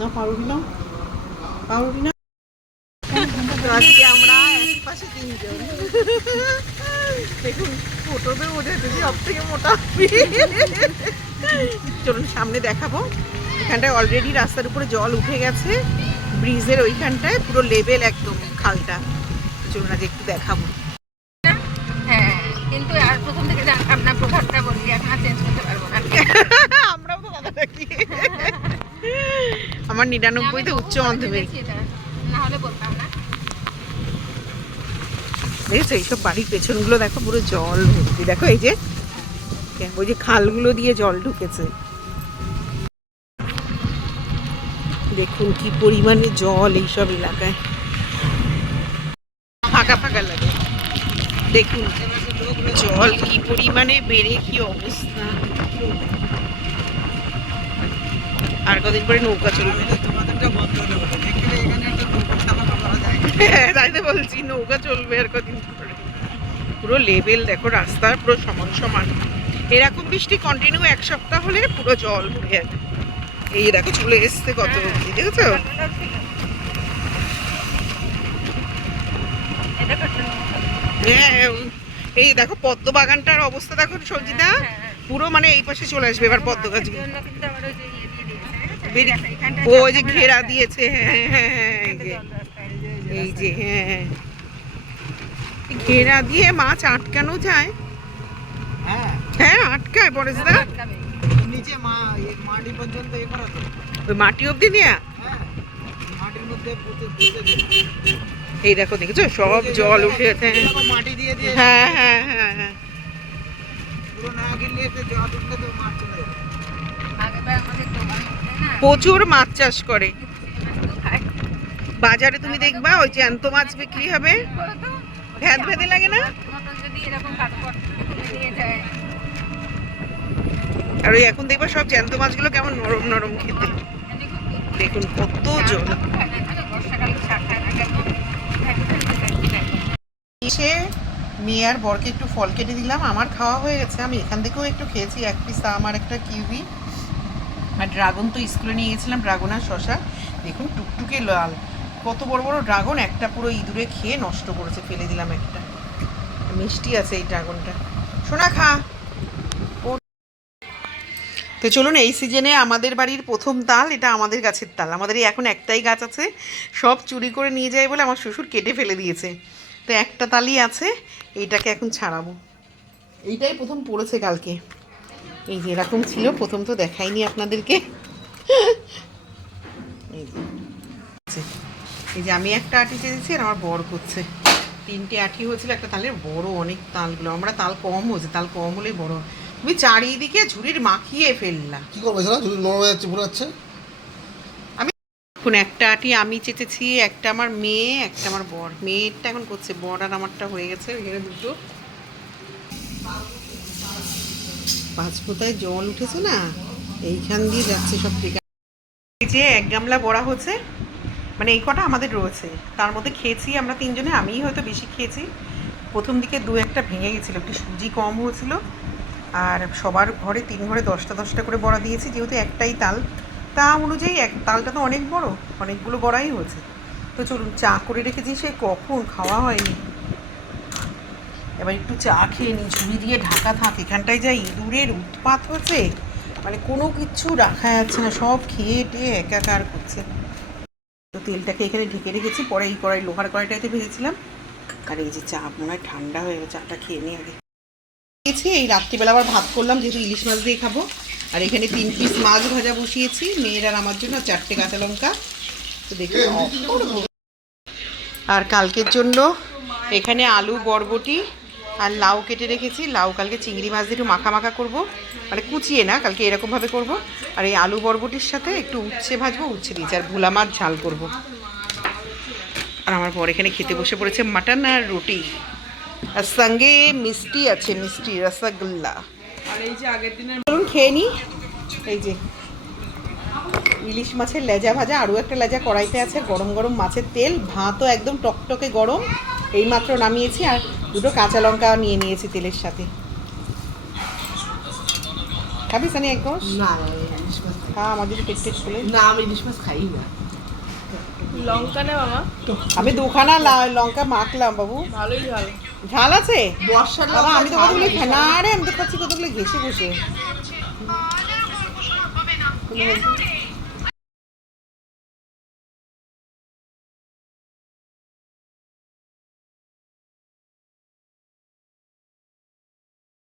না পাউরুটি না, পাউরুটি না। তো আজকে আমরা এক পাশে তিনজন, দেখুন ফটোতে বোঝা যাচ্ছে সব থেকে মোটা। চলুন সামনে দেখাবো। এখানটায় অলরেডি রাস্তার উপরে জল উঠে গেছে, ব্রিজের ওইখানটায় পুরো লেভেল একদম খালটা। চলুন আজ একটু দেখাবো। হ্যাঁ, কিন্তু আর প্রথম থেকে জানতাম না, প্রভাবটা বললি এখন আর চেঞ্জ করতে পারবো না। আমরাও তো দাদা নাকি। আমার 99-তে উচ্চ মাধ্যমিক। না হলে বলতাম না। দেখেছো এইসব বাড়ির পেছনগুলো দেখো পুরো জল ভর্তি। দেখো এই যে ওই যে খালগুলো দিয়ে জল ঢুকেছে, দেখুন কি পরিমাণে জল এইসব এলাকায়। ফাঁকা ফাঁকা লাগে, দেখুন জল কি পরিমাণে বেড়ে কি অবস্থা। আর কদিন পরে নৌকা চলবে, তাই তো বলছি নৌকা চলবে আর কদিন পরে। পুরো লেভেল দেখো, রাস্তার পুরো সমান সমান। এরকম বৃষ্টি কন্টিনিউ এক সপ্তাহ হলে পুরো জল ভরে যাবে। এই দেখো চলে এসছে কত অবধি, দেখেছো? হ্যাঁ, এই দেখো পদ্ম বাগানটার অবস্থা দেখো সঞ্জিতা, পুরো মানে এই পাশে চলে আসবে এবার পদ্ম গাছগুলো। ওই যে ঘেরা দিয়েছে, হ্যাঁ হ্যাঁ হ্যাঁ, এই যে হ্যাঁ ঘেরা দিয়ে মাছ আটকানো যায়। হ্যাঁ আটকায় পরেশদা, নিচে মাটি পর্যন্ত এ করা তো, ওই মাটি অব্দি দেয়া। মাটির মধ্যে এই দেখো দেখেছো সব জল উঠেছে, মাটি দিয়ে দিয়ে হ্যাঁ হ্যাঁ হ্যাঁ হ্যাঁ। পুরো না গেলে জল উঠলে তো মাছ চলে যাবে। প্রচুর মাছ চাষ করে বাজারে, তুমি দেখবা ওই জ্যান্ত মাছ বিক্রি হবে, ভ্যাদ ভেদে লাগে না। আর ওই এখন দেখবা সব জ্যান্ত মাছগুলো কেমন নরম নরম খেতে, দেখুন কত জল। এসে মেয়ে আর বরকে একটু ফল কেটে দিলাম, আমার খাওয়া হয়ে গেছে। আমি এখান থেকেও একটু খেয়েছি, এক পিস আমার একটা কিউই। আর ড্রাগন তো স্কুলে নিয়ে গেছিলাম, ড্রাগন আর শশা। দেখুন টুকটুকে লাল, কত বড় বড় ড্রাগন, একটা পুরো ইঁদুরে খেয়ে নষ্ট করেছে, ফেলে দিলাম একটা। মিষ্টি আছে এই ড্রাগনটা, সোনা খা। তো চলুন, এই সিজনে আমাদের বাড়ির প্রথম তাল, এটা আমাদের গাছের তাল। আমাদের এখন একটাই গাছ আছে, সব চুরি করে নিয়ে যায় বলে আমার শ্বশুর কেটে ফেলে দিয়েছে। তো একটা তালই আছে, এইটাকে এখন ছাড়াবো। এইটাই প্রথম পড়েছে কালকে, এই যে এরকম ছিল প্রথম, তো দেখাইনি আপনাদেরকে। এই যে আমি একটা আটি চেয়েছি আর আমার বর করছে, 3টে আটি হয়েছিল একটা তালের, বড় অনেক তালগুলো। আমরা তাল কম হয়েছে, তাল কম হলেই বড়। তুমি চারিদিকে ঝুড়ির মাখিয়ে ফেললা, কি করবে সেটা ঝুড়ি নরম হয়ে যাচ্ছে, পুরো যাচ্ছে। আমি এখন একটা আটি আমি চেটেছি, একটা আমার মেয়ে, একটা আমার বর। মেয়েরটা এখন করছে, বর আর আমারটা হয়ে গেছে। এখানে দুটো পাঁচফোঁটায় জল উঠেছে না, এইখান দিয়ে যাচ্ছে সব। ঠিক আছে, এই যে 1 গামলা বড়া হচ্ছে, মানে এই কটা আমাদের রয়েছে। তার মধ্যে খেয়েছি আমরা 3 জনে, আমিই হয়তো বেশি খেয়েছি। প্রথম দিকে 2-1টা ভেঙে গেছিলো, একটু সুজি কম হয়েছিল। আর সবার ঘরে 3 ঘরে 10টা 10টা করে বড়া দিয়েছি, যেহেতু একটাই তাল, তা অনুযায়ী তালটা তো অনেক বড়, অনেকগুলো বড়াই হয়েছে। তো চলুন, চা করে রেখেছি, সে কখন খাওয়া হয়নি। এবার একটু চা খেয়ে নিই, ঝুড়ি দিয়ে ঢাকা থাক। এখানটায় যা ইঁদুরের উৎপাত হচ্ছে, মানে কোনো কিচ্ছু রাখা যাচ্ছে না, সব খেয়ে টেয়ে একাকার করছে। তো তেলটাকে এখানে ঢেকে রেখেছি, পরে এই কড়াই, লোহার কড়াইটাতে ভেজেছিলাম। আর এই যে চা মনে হয় ঠান্ডা হয়ে গেছে, চাটা খেয়ে নিই আগে। খেয়েছি, এই রাত্রিবেলা আবার ভাত করলাম, যেহেতু ইলিশ মাছ দিয়ে খাবো। আর এখানে 3 পিস মাছ ভাজা বসিয়েছি মেয়ের আর আমার জন্য, 4টে কাঁচা লঙ্কা। তো দেখুন, আর কালকের জন্য এখানে আলু, বরবটি আর লাউ কেটে রেখেছি। লাউ কালকে চিংড়ি মাছ দিয়ে একটু মাখা মাখা করবো, মানে কুচিয়ে না, কালকে এরকমভাবে করব। আর এই আলু বরবটির সাথে একটু উচ্ছে ভাজবো, উচ্ছে দিয়েছি, আর ভোলা মাছ ঝাল করব। আর আমার বর এখানে খেতে বসে পড়েছে মাটন আর রুটি, আর সঙ্গে মিষ্টি আছে, মিষ্টি রসগোল্লা। আর এই যে আগের দিনের, চলুন খেয়ে নিই। এই যে ইলিশ মাছের লেজা ভাজা, আরও একটা লেজা কড়াইতে আছে, গরম গরম মাছের তেল, ভাতও একদম টকটকে গরম, এইমাত্র নামিয়েছি। আর 2টো কাঁচা লঙ্কা নিয়ে নিয়েছি তেলের সাথে। খাবি সানি একবার? না হ্যাঁ আমার যদি পেট টেট খুলে। না আমি ইলিশ মাছ খাই না। লঙ্কা নে বাবা, আমি দুখানা লঙ্কা মাখলাম বাবু। ভালোই ঝাল। ঝাল আছে বর্ষার বাবা, আমি তো কতগুলো ঝাল না রে, আমি তো খাচ্ছি কতগুলো ঘেসে বসে।